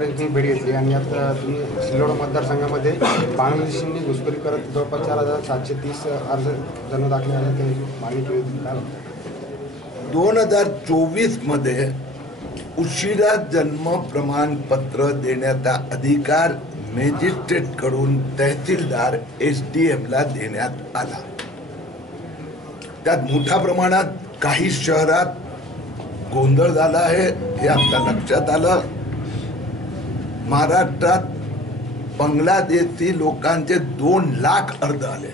भेट घेतली आणि आता तुम्ही सिल्लोड मतदारसंघामध्ये बांगलादेशींनी घुसखोरी करत जवळपास 4730 अर्ज जन्म दाखले आले ते मागणी केली. काय म्हणतात? 2024 मध्ये उशिरा जन्म प्रमाणपत्र देण्याचा अधिकार मॅजिस्ट्रेट कडून तहसीलदार SDM ला देण्यात आला. त्यात मोठ्या प्रमाणात काही शहरात गोंधळ झाला आहे हे आता लक्षात आलं. महाराष्ट्रात बांगलादेशी लोकांचे 2 लाख अर्ज आले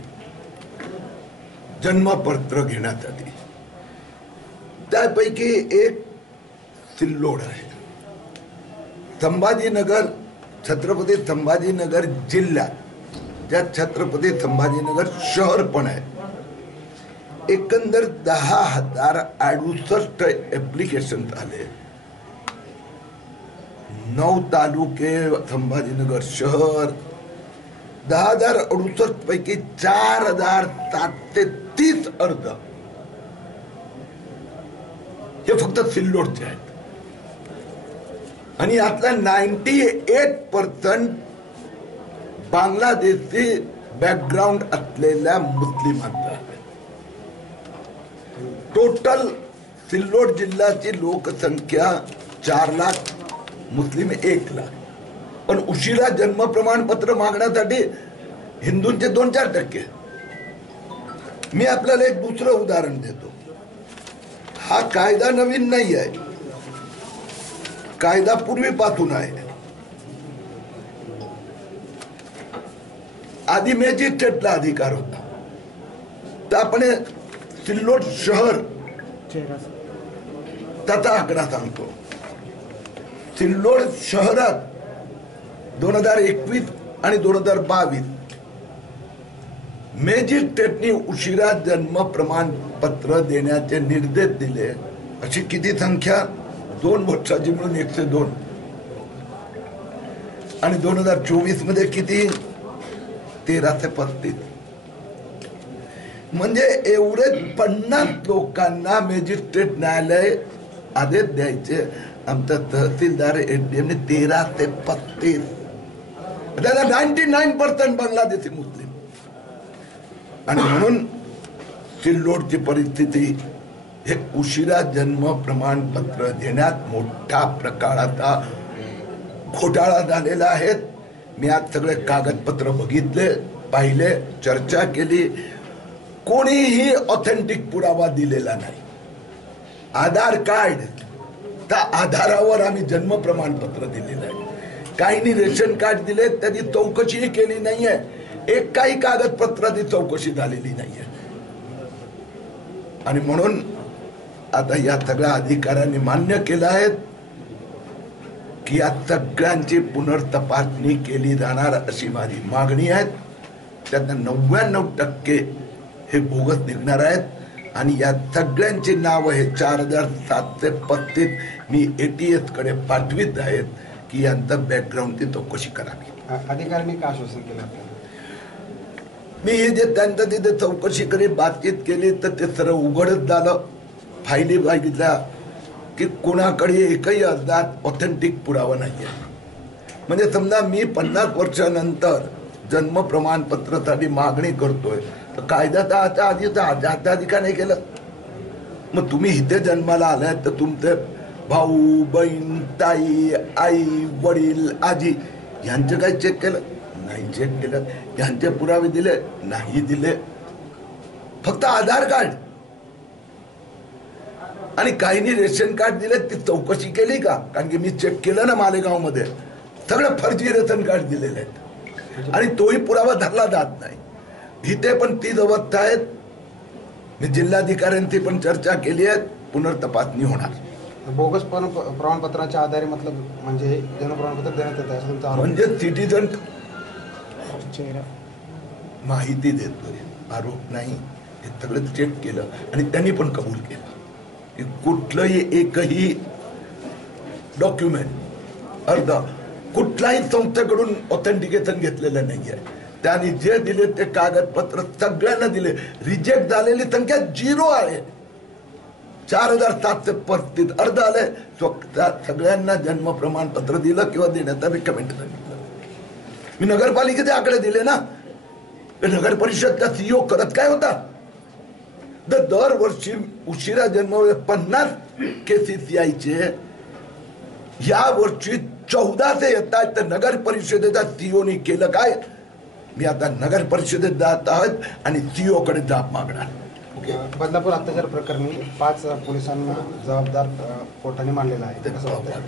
जन्मपत्र घेण्यासाठी. त्यापैकी एक सिल्लोड आहे. संभाजीनगर, छत्रपती संभाजीनगर जिल्ह्यात ज्यात छत्रपती संभाजीनगर शहर पण आहे. एकंदर 10,068 ऍप्लिकेशन आले. 9 तालुके संभाजीनगर शहर. 10,068 पैकी 4,730 अर्ज हे फक्त सिल्लोडचे आहेत आणि यातला 98% बांगलादेशी बॅकग्राऊंड असलेल्या मुस्लिमांचा आहे. टोटल सिल्लोड जिल्ह्याची लोकसंख्या 4 लाख, मुस्लिम 1 लाख. पण उशिरा जन्म प्रमाणपत्र मागण्यासाठी हिंदूंचे 2-4%. मी आपल्याला एक दुसरं उदाहरण देतो. हा कायदा नवीन नाही आहे, कायदा पूर्वीपासून आहे. आधी मॅजिस्ट्रेटला अधिकार होता. तर आपण सिल्लोड शहर त्याचा आकडा सांगतो. सिल्लोड शहरात 2021 आणि 2022 मॅजिस्ट्रेटनी उशिरा जन्म प्रमाणपत्र देण्याचे निर्देश दिले. अशी किती संख्या? 2 वर्षाची मिळून 102. आणि 2024 मध्ये किती? 1335. म्हणजे एवढे 50 लोकांना मॅजिस्ट्रेट न्यायालय आदेश द्यायचे. आमचा तहसीलदार SDM ने 1335. 99% बांगलादेशी मुस्लिम. आणि म्हणून सिल्लोडची परिस्थिती हे उशिरा जन्म प्रमाणपत्र देण्यात मोठ्या प्रकाराचा घोटाळा झालेला आहे. मी आज सगळे कागदपत्र बघितले, पाहिले, चर्चा केली. कोणीही ऑथेंटिक पुरावा दिलेला नाही. आधार कार्ड, त्या आधारावर आम्ही जन्म प्रमाणपत्र दिलेलं आहे. काहींनी रेशन कार्ड दिले, त्याची चौकशीही केली नाहीये. एक काही कागदपत्राची चौकशी झालेली नाहीये. आणि म्हणून आता या सगळ्या अधिकाऱ्यांनी मान्य केलं आहे की या सगळ्यांची पुनर्तपासणी केली जाणार अशी माझी मागणी आहे. त्यातनं 99% हे बोगस निघणार आहेत. आणि या सगळ्यांची नाव हे 4,735 मी ATS कडे पाठवित आहेत की यांचा बॅकग्राऊंडची चौकशी करावी. अधिकाऱ्यांनी काय आश्वासन केलं? मी हे जे त्यांचं तिथे चौकशी करी बातचीत केली तर ते सर्व उघडच झालं. फायली बघितल्या की कोणाकडे एकही अर्जात ऑथेंटिक पुरावा नाही आहे. म्हणजे समजा मी 50 वर्षानंतर जन्म प्रमाणपत्रासाठी मागणी करतोय तर कायद्याचा आधीचा अधिकार नाही केलं. मग तुम्ही इथे जन्माला आलाय तर तुमचे भाऊ, बहीण, ताई, आई, वडील, आजी यांचे काही चेक केलं? नाही चेक केलं. यांचे पुरावे दिले? नाही दिले. फक्त आधार कार्ड. आणि काहींनी रेशन कार्ड दिले, ती चौकशी केली का? कारण की मी चेक केलं ना मालेगाव मध्ये, सगळे फर्जी रेशन कार्ड दिलेले आहेत आणि तोही पुरावा धरला जात नाही. इथे पण तीच अवस्था आहेत. मी जिल्हाधिकाऱ्यांची पण चर्चा केली आहे. पुनर्तपासणी होणार. बोगस प्रमाणपत्राच्या आधारे मतलब म्हणजे जन्म प्रमाणपत्र देण्यात येतं असं तुमचा आरोप? म्हणजे सिटीजन माहिती देतोय, आरोप नाही. हे सगळं चेक केलं आणि त्यांनी पण कबूल केलं की कुठलंही एकही डॉक्युमेंट, अर्ज कुठल्याही संस्थेकडून ऑथेंटिकेशन घेतलेलं नाहीये. त्यांनी जे दिले ते कागदपत्र सगळ्यांना दिले. रिजेक्ट झालेली संख्या 0 आहे. 4735 अर्ज आले. सगळ्यांना जन्म प्रमाणपत्र दिलं किंवा देण्याचा रिकमेंड सांगितलं. मी नगरपालिकेचे आकडे दिले ना. नगर परिषदचा सीईओ करत काय होता? दरवर्षी उशिरा जन्म 50 केसेस यायचे. या वर्षी 14 येत आहेत. तर नगर परिषदेचा सीईओनी केलं काय? मी आता नगर परिषदेत जात आहोत आणि सीईओ कडे जाब मागणार. बदलापूर अत्याचार प्रकरणी 5 पोलिसांना जबाबदार कोर्टाने मानलेला आहे. ते कसं वाटतं?